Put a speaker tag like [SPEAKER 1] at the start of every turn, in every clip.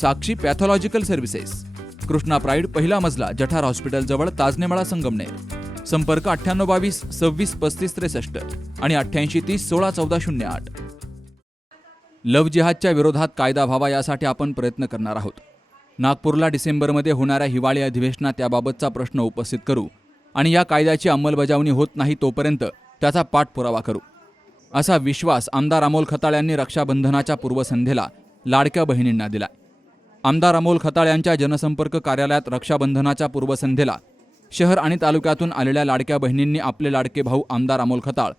[SPEAKER 1] Sakshi pathological services. Krishna pride पहिला मजला जठार हॉस्पिटलजवळ ताजनेमाळा संगमनेर. संपर्क अठ्ठ्याण्णव बावीस सव्वीस पस्तीस त्रेसष्ट आणि अठ्ठ्याऐंशी तीस सोळा चौदा शून्य आठ. लव जिहादच्या विरोधात कायदा व्हावा यासाठी आपण प्रयत्न करणार आहोत. नागपूरला डिसेंबरमध्ये होणाऱ्या हिवाळी अधिवेशनात त्याबाबतचा प्रश्न उपस्थित करू आणि या कायद्याची अंमलबजावणी होत नाही तोपर्यंत त्याचा पाठपुरावा करू. असा विश्वास आमदार अमोल खताळ यांनी रक्षाबंधनाच्या पूर्वसंध्येला लाडक्या बहिणींना दिला. आमदार अमोल खताळ यांच्या जनसंपर्क कार्यालयात रक्षाबंधनाच्या पूर्वसंध्येला शहर आणि तालुक्यातून आलेल्या लाडक्या बहिणींनी आपले लाडके भाऊ आमदार अमोल खताळ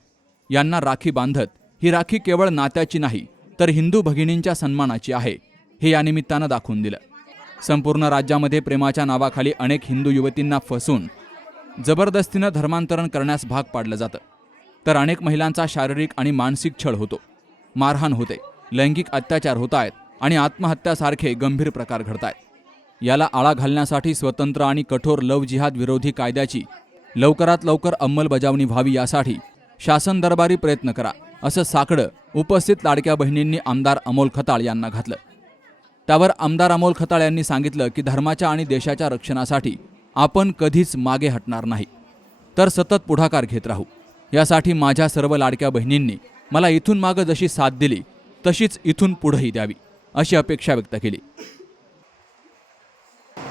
[SPEAKER 1] यांना राखी बांधत ही राखी केवळ नात्याची नाही तर हिंदू भगिनींच्या सन्मानाची आहे हे या निमित्तानं दाखवून दिलं. संपूर्ण राज्यामध्ये प्रेमाच्या नावाखाली अनेक हिंदू युवतींना फसवून जबरदस्तीनं धर्मांतरण करण्यास भाग पाडलं जातं. तर अनेक महिलांचा शारीरिक आणि मानसिक छळ होतो मारहाण होते लैंगिक अत्याचार होत आहेत आणि आत्महत्यासारखे गंभीर प्रकार घडत आहेत याला आळा घालण्यासाठी स्वतंत्र आणि कठोर लव जिहाद विरोधी कायद्याची लवकरात लवकर अंमलबजावणी व्हावी यासाठी शासन दरबारी प्रयत्न करा असं साकडं उपस्थित लाडक्या बहिणींनी आमदार अमोल खताळ यांना घातलं. त्यावर आमदार अमोल खताळ यांनी सांगितलं की धर्माच्या आणि देशाच्या रक्षणासाठी आपण कधीच मागे हटणार नाही. तर सतत पुढाकार घेत राहू. यासाठी माझ्या सर्व लाडक्या बहिणींनी मला इथून मागं जशी साथ दिली तशीच इथून पुढंही द्यावी. अशी अपेक्षा व्यक्त केली.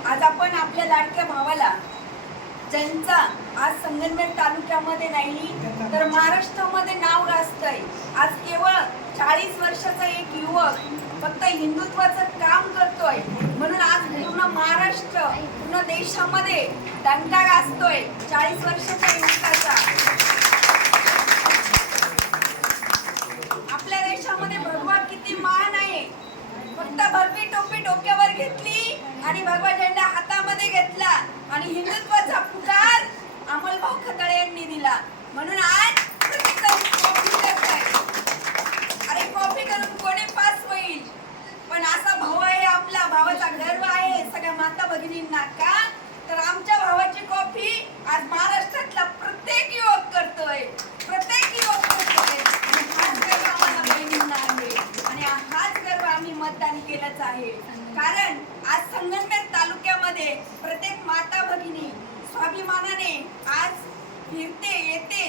[SPEAKER 2] आज आपण आपल्या लाडक्या भावाला ज्यांचा आज संगमनेर तालुक्यामध्ये नाही तर महाराष्ट्रामध्ये नाव गाजतंय. आज केवळ चाळीस वर्षाचा एक युवक फक्त हिंदुत्वाचं काम करतोय. म्हणून आज पूर्ण महाराष्ट्र पूर्ण देशामध्ये डंका गाजतोय. चाळीस वर्षाच्या युवकाचा आपल्या देशामध्ये भगवा किती मान आहे फक्त भरती टोपी डोक्यावर घेतली आणि भगवा झेंडा हातामध्ये घेतला आणि हिंदुत्वाचा पुकार अमोलभाऊ खताळे यांनी दिला. म्हणून आज अरे कॉफी करून कोणी पास होईल? पण असा भाऊ आहे आपला भावाचा गर्व आहे. सगळ्या माता भगिनींना का? तर आमच्या भावाची कॉफी आज महाराष्ट्र प्रत्येक युवक करतोय प्रत्येक युवक करतोय आणि हाच गर्व आम्हाला बहिणींना आहे आणि हाच गर्व आम्ही मतदान केलंच आहे कारण आज संगमनेर तालुक्यामध्ये प्रत्येक माता भगिनी स्वाभिमानाने आज फिरते येते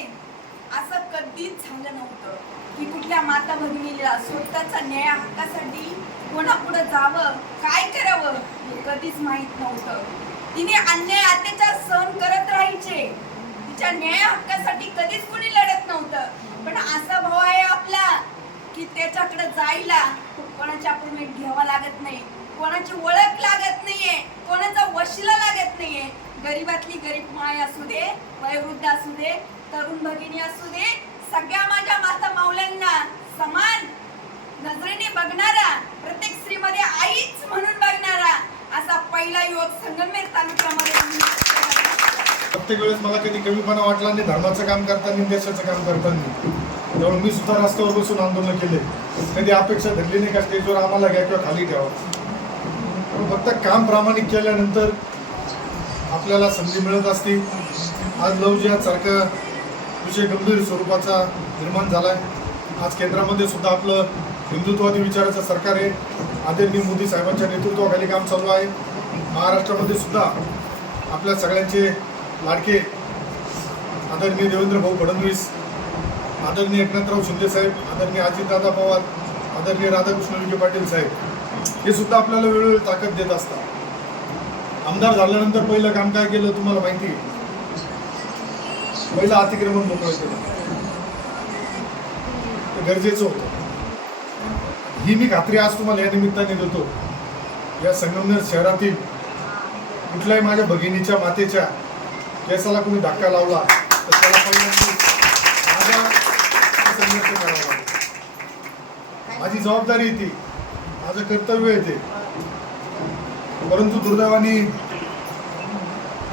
[SPEAKER 2] असं कधीच झालं नव्हतं की कुठल्या माता भगिनीला स्वतःचा न्याय हक्कासाठी कोणापुढे जावं काय करावं हे कधीच माहीत नव्हतं. तिने अन्याय अत्याचार सहन करत राहायचे. तिच्या न्याय हक्कासाठी कधीच कोणी लढत नव्हतं. पण असा भाव आहे आपला की त्याच्याकडे जायला कोणाची अपॉइंटमेंट घ्यावा लागत नाही. कोणाची ओळख लागत नाहीये कोणाचा वशिला लागत नाहीये. गरीबातली गरीब माय असू दे वयोवृद्ध असू दे तरुण भगिनी असू दे सगळ्या माझ्या माता माऊल्यांना समान नजरेने बघणारा प्रत्येक स्त्रीमध्ये आईच म्हणून बघणारा असा पहिला युवक संगमेर तालुक्यामध्ये
[SPEAKER 3] प्रत्येक वेळेस मला कधी कमीपणा वाटला नाही धर्माचं काम करताना देशाचं काम करताना. त्यामुळे मी सुद्धा रस्त्यावर बसून आंदोलन केले. कधी अपेक्षा धरली नाही का स्टेजवर आम्हाला घ्या किंवा खाली ठेवा. फक्त काम प्रामाणिक केल्यानंतर आपल्याला संधी मिळत असती. आज लव जिहाद विषय गंभीर स्वरूपाचा निर्माण झाला आहे आज केंद्रामध्ये सुद्धा आपलं हिंदुत्वादी विचाराचं सरकार आहे. आदरणीय मोदी साहेबांच्या नेतृत्वाखाली काम चालू आहे. महाराष्ट्रामध्ये सुद्धा आपल्या सगळ्यांचे लाडके आदरणीय देवेंद्र भाऊ फडणवीस आदरणीय एकनाथराव शिंदेसाहेब आदरणीय अजितदादा पवार आदरणीय राधाकृष्ण विखे पाटील साहेब हे सुद्धा आपल्याला वेळोवेळी ताकद देत असतात. आमदार झाल्यानंतर पहिलं काम काय केलं तुम्हाला माहिती आहे? महिला अतिक्रमण मोकळं केलं. ते गरजेचं होतं. ही मी खात्री आज तुम्हाला या निमित्ताने देतो. या संगमनेर शहरातील कुठल्याही माझ्या भगिनीच्या मातेच्या केसाला कोणी धक्का लावला तर त्याला पहिल्यांदा संघर्ष करावा माझी जबाबदारी येते ती माझं कर्तव्य आहे ते. परंतु दुर्दैवाने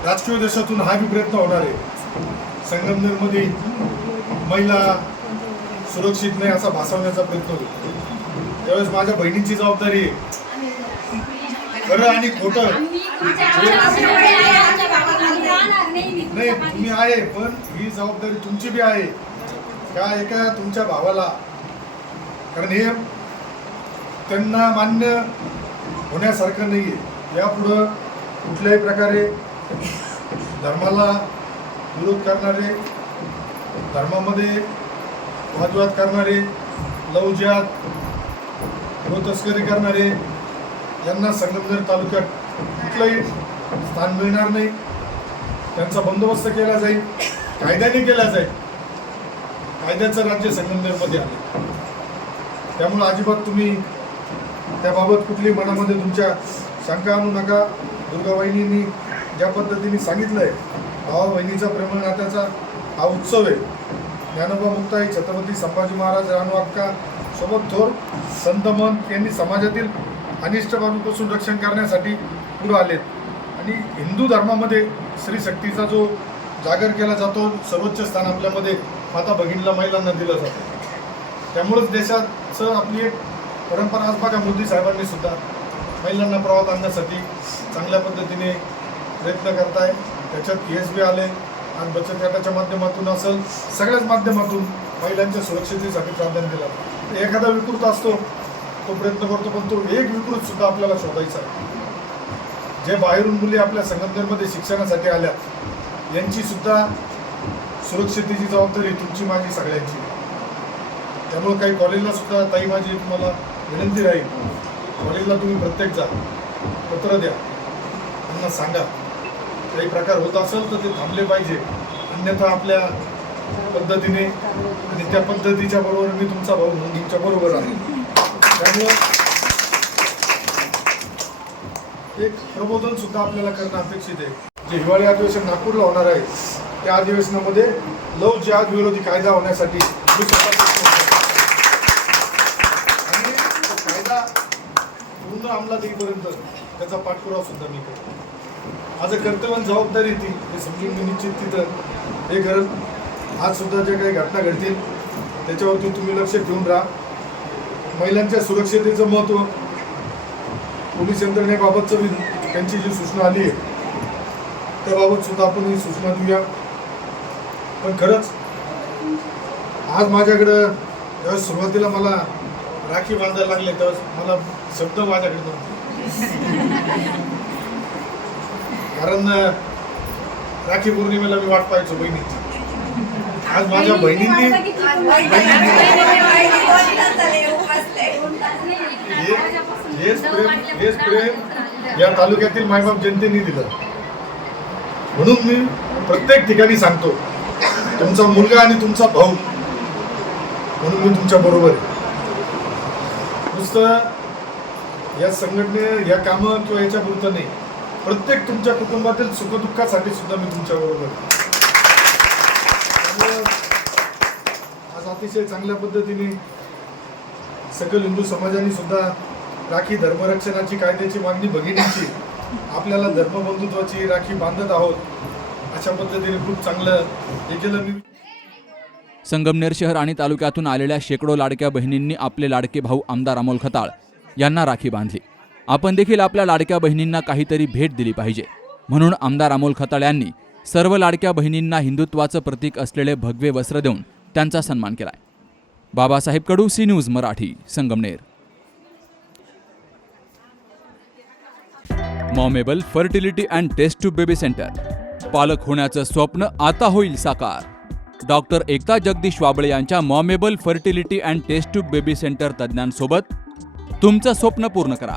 [SPEAKER 3] राजकीय देशातून हा बी प्रयत्न होणार आहे. संगमनेरमध्ये महिला सुरक्षित नाही असा भासवण्याचा प्रयत्न होतो. त्यावेळेस माझ्या बहिणीची जबाबदारी आहे. खरं आणि खोटं. नाही तुम्ही आहे पण ही जबाबदारी तुमची बी आहे. का एका तुमच्या भावाला. कारण हे त्यांना मान्य होण्यासारखं नाही आहे यापुढं कुठल्याही प्रकारे धर्माला विरोध करणारे धर्मामध्ये वादविवाद करणारे लवजात तस्करी करणारे यांना संगमनेर तालुक्यात कुठलंही स्थान मिळणार नाही. त्यांचा बंदोबस्त केला जाईल कायद्याने केला जाईल. कायद्याचं राज्य संगमनेरमध्ये आले त्यामुळं अजिबात तुम्ही त्याबाबत कुठली मनामध्ये तुमच्या शंका आणू नका. दुर्गाबाईंनी ज्या पद्धतीने सांगितलं आहे भावा बहिणीचा प्रेमनात्याचा हा उत्सव आहे. ज्ञानोबा मुक्ताई छत्रपती संभाजी महाराज रानवाक्का सोबत थोर संत यांनी समाजातील अनिष्ट बाबीपासून रक्षण करण्यासाठी पुढे आलेत. आणि हिंदू धर्मामध्ये स्त्री शक्तीचा जो जागर केला जातो सर्वोच्च स्थान आपल्यामध्ये माता भगिनीला महिलांना दिलं जातं. त्यामुळेच देशाचं आपली एक परंपरा आज बघा मोदी साहेबांनी सुद्धा महिलांना प्रवाहात आणण्यासाठी चांगल्या पद्धतीने प्रयत्न करताय. त्याच्यात एस बी आले आणि बचत गटाच्या माध्यमातून असेल सगळ्याच माध्यमातून महिलांच्या सुरक्षितेसाठी प्राधान्य दिला. एखादा विकृत असतो तो प्रयत्न करतो पण तो एक विकृत सुद्धा आपल्याला शोधायचा जे बाहेरून मुली आपल्या संघटनेमध्ये शिक्षणासाठी आल्या यांची सुद्धा सुरक्षितेची जबाबदारी तुमची माझी सगळ्यांची. त्यामुळे काही कॉलेजला सुद्धा ताई माझी तुम्हाला विनंती राहील. कॉलेजला तुम्ही प्रत्येक जा पत्र द्या त्यांना सांगा. काही प्रकार होत असेल तर ते थांबले पाहिजे. अन्यथा आपल्या पद्धतीने आणि त्या पद्धतीच्या बरोबर मी तुमचा भाऊ म्हणून तुमच्या बरोबर आहे. त्यामुळं एक प्रबोधन सुद्धा आपल्याला करणं अपेक्षित आहे. जे हिवाळी अधिवेशन नागपूरला होणार आहे त्या अधिवेशनामध्ये लव जिहाद विरोधी कायदा होण्यासाठी आणि कायदा पूर्ण अंमलात येईपर्यंत त्याचा पाठपुरावा सुद्धा मी करतो. माझं कर्तव्य आणि जबाबदारी ती. हे समजून मी निश्चित तिथं हे करत आज सुद्धा ज्या काही घटना घडतील त्याच्यावरती तुम्ही लक्ष ठेवून राहा. महिलांच्या सुरक्षतेचं महत्त्व पोलीस यंत्रणेबाबतचं बी त्यांची जी सूचना आली आहे त्याबाबत सुद्धा आपण ही सूचना देऊया. पण खरंच आज माझ्याकडं ज्यावेळेस सुरुवातीला मला राखी बांधायला लागले तेव्हा मला शब्द माझ्याकडे नव्हते. कारण राखी पौर्णिमेला मी वाट पाहायचो बहिणीची. आज माझ्या बहिणींनी हेच प्रेम हेच प्रेम या तालुक्यातील मायबाप जनतेने दिलं. म्हणून मी प्रत्येक ठिकाणी सांगतो तुमचा मुलगा आणि तुमचा भाऊ म्हणून मी तुमच्या बरोबर आहे. नुसतं या संघटने या कामं किंवा याच्या पुरतं नाही. प्रत्येक तुमच्या कुटुंबातील सुखदुःखासाठी सुद्धा मी तुमच्या बरोबर आज अतिशय चांगल्या पद्धतीने सकल हिंदू समाजाने सुद्धा राखी धर्मरक्षणाची कायद्याची मागणी भगिनीची आपल्याला धर्मबंधुत्वाची राखी बांधत आहोत अशा पद्धतीने खूप चांगलं हे केलं मी.
[SPEAKER 1] संगमनेर शहर आणि तालुक्यातून आलेल्या शेकडो लाडक्या बहिणींनी आपले लाडके भाऊ आमदार अमोल खताळ यांना राखी बांधली. आपण देखील आपल्या लाडक्या बहिणींना काहीतरी भेट दिली पाहिजे. म्हणून आमदार अमोल खताळ यांनी सर्व लाडक्या बहिणींना हिंदुत्वाचं प्रतीक असलेले भगवे वस्त्र देऊन त्यांचा सन्मान केलाय. Babasaheb Kadu C news Marathi Sangamner. मॉमेबल fertility and test tube baby centre. पालक होण्याचं स्वप्न आता होईल साकार. डॉक्टर एकता जगदीश वाबळे यांच्या मॉमेबल fertility and test tube baby centre तज्ज्ञांसोबत तुमचं स्वप्न पूर्ण करा.